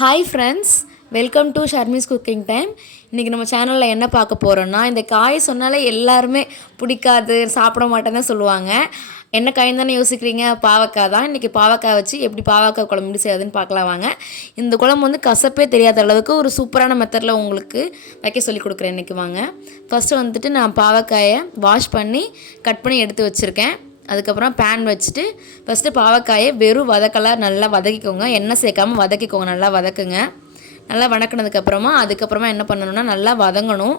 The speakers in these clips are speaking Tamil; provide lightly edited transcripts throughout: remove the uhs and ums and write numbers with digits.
Hi friends, welcome to Sharmi's cooking time. இன்றைக்கி நம்ம சேனலில் என்ன பார்க்க போகிறோன்னா, இந்த காய் சொன்னாலே எல்லாருமே பிடிக்காது, சாப்பிட மாட்டேன்னு தான் சொல்லுவாங்க. என்ன காய்ன்னு தானே யோசிக்கிறீங்க? பாவக்காய் தான். இன்றைக்கி பாவக்காய் வச்சு எப்படி பாவக்காய் குழம்பு எப்படி செய்யாதுன்னு பார்க்கலாம் வாங்க. இந்த குழம்பு வந்து கசப்பே தெரியாத அளவுக்கு ஒரு சூப்பரான மெத்தடில் உங்களுக்கு வைக்க சொல்லி கொடுக்குறேன் இன்றைக்கி வாங்க. ஃபஸ்ட்டு வந்துட்டு நான் பாவக்காயை வாஷ் பண்ணி கட் பண்ணி எடுத்து வச்சுருக்கேன். அதுக்கப்புறம் பேன் வச்சுட்டு ஃபஸ்ட்டு பாவக்காயை வெறும் வதக்கலாம் நல்லா வதக்கிக்கோங்க. எண்ணெய் சேர்க்காமல் வதக்கிக்கோங்க, நல்லா வதக்குங்க. நல்லா வதக்கினதுக்கப்புறமா அதுக்கப்புறமா என்ன பண்ணணும்னா நல்லா வதங்கணும்.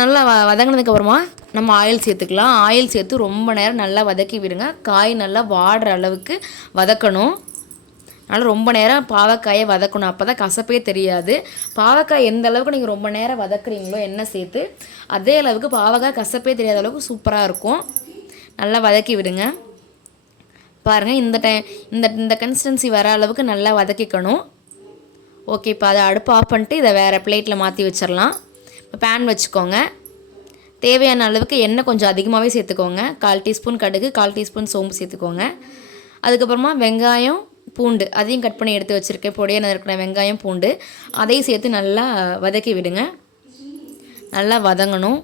நல்லா வதங்கினதுக்கப்புறமா நம்ம ஆயில் சேர்த்துக்கலாம். ஆயில் சேர்த்து ரொம்ப நேரம் நல்லா வதக்கி விடுங்க. காய் நல்லா வாடுற அளவுக்கு வதக்கணும். அதனால் ரொம்ப நேரம் பாவக்காயை வதக்கணும், அப்போ தான் கசப்பே தெரியாது. பாவக்காய் எந்த அளவுக்கு நீங்கள் ரொம்ப நேரம் வதக்குறீங்களோ எண்ணெய் சேர்த்து, அதே அளவுக்கு பாவக்காய் கசப்பே தெரியாத அளவுக்கு சூப்பராக இருக்கும். நல்லா வதக்கி விடுங்க. பாருங்கள், இந்த கன்சிஸ்டன்சி வர அளவுக்கு நல்லா வதக்கிக்கணும். ஓகே, இப்போ அதை அடுப்பு ஆஃப் பண்ணிட்டு இதை வேறு பிளேட்டில் மாற்றி வச்சிடலாம். இப்போ பேன் வச்சுக்கோங்க. தேவையான அளவுக்கு எண்ணெய் கொஞ்சம் அதிகமாகவே சேர்த்துக்கோங்க. 1/4 டீஸ்பூன் கடுகு, 1/4 டீஸ்பூன் சோம்பு சேர்த்துக்கோங்க. அதுக்கப்புறமா வெங்காயம், பூண்டு அதையும் கட் பண்ணி எடுத்து வச்சுருக்கேன். பொடியாக நறுக்கிற வெங்காயம், பூண்டு அதையும் சேர்த்து நல்லா வதக்கி விடுங்க. நல்லா வதங்கணும்.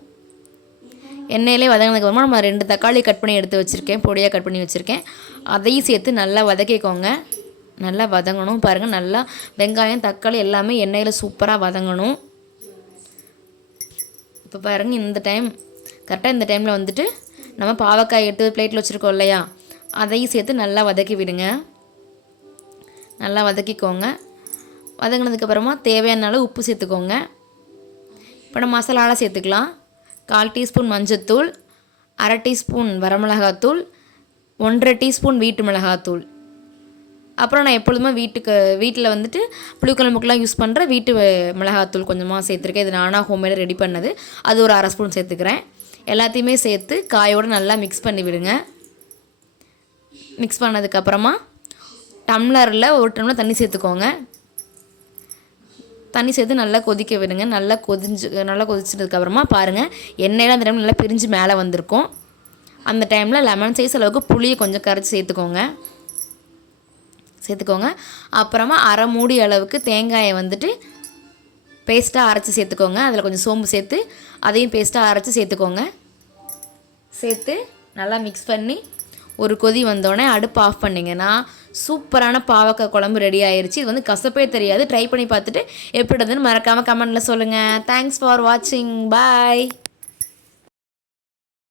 எண்ணெயிலே வதங்கினதுக்கப்புறமா நம்ம 2 தக்காளி கட் பண்ணி எடுத்து வச்சுருக்கேன், பொடியாக கட் பண்ணி வச்சுருக்கேன். அதையும் சேர்த்து நல்லா வதக்கிக்கோங்க. நல்லா வதங்கணும். பாருங்கள், நல்லா வெங்காயம், தக்காளி எல்லாமே எண்ணெயில் சூப்பராக வதங்கணும். இப்போ பாருங்கள், கரெக்டாக இந்த டைமில் வந்துட்டு நம்ம பாவக்காய் எடுத்து பிளேட்டில் வச்சுருக்கோம் இல்லையா, அதையும் சேர்த்து நல்லா வதக்கி விடுங்க. நல்லா வதக்கிக்கோங்க. வதங்கினதுக்கப்புறமா தேவையான அளவு உப்பு சேர்த்துக்கோங்க. இப்போ நம்ம மசாலாலாம் சேர்த்துக்கலாம். 1/4 டீஸ்பூன் மஞ்சத்தூள், 1/2 டீஸ்பூன் வரமிளகாத்தூள், 1/2 டீஸ்பூன் வீட்டு மிளகாத்தூள். அப்புறம் நான் எப்பொழுதுமே வீட்டில் வந்துட்டு புளிக்குழம்புக்கெலாம் யூஸ் பண்ணுற வீட்டு மிளகாத்தூள் கொஞ்சமாக சேர்த்துருக்கேன். இது நானாக ஹோம்மேடாக ரெடி பண்ணது. அது ஒரு 1/2 ஸ்பூன் சேர்த்துக்கிறேன். எல்லாத்தையுமே சேர்த்து காயோடு நல்லா மிக்ஸ் பண்ணி விடுங்க. மிக்ஸ் பண்ணதுக்கப்புறமா டம்ளரில் 1 டம்ளர் தண்ணி சேர்த்துக்கோங்க. தண்ணி சேர்த்து நல்லா கொதிக்க விடுங்க. நல்லா கொதிச்சதுக்கப்புறமா பாருங்கள், எண்ணெயில் அந்த டைம் நல்லா பிரிஞ்சு மேலே வந்திருக்கும். அந்த டைமில் லெமன் சைஸ் அளவுக்கு புளியை கொஞ்சம் கரைச்சி சேர்த்துக்கோங்க. அப்புறமா 1/2 மூடி அளவுக்கு தேங்காயை வந்துட்டு பேஸ்ட்டாக அரைச்சி சேர்த்துக்கோங்க. அதில் கொஞ்சம் சோம்பு சேர்த்து அதையும் பேஸ்ட்டாக அரைச்சி சேர்த்துக்கோங்க. சேர்த்து நல்லா மிக்ஸ் பண்ணி ஒரு கொதி வந்தோடனே அடுப்பு ஆஃப் பண்ணிங்கன்னா சூப்பரான பாவக்காய் குழம்பு ரெடி ஆயிடுச்சு. இது வந்து கசப்பே தெரியாது. ட்ரை பண்ணி பார்த்துட்டு எப்படி இருந்ததுன்னு மறக்காமல் கமெண்ட்டில் சொல்லுங்கள். தேங்க்ஸ் ஃபார் வாட்சிங். பாய்.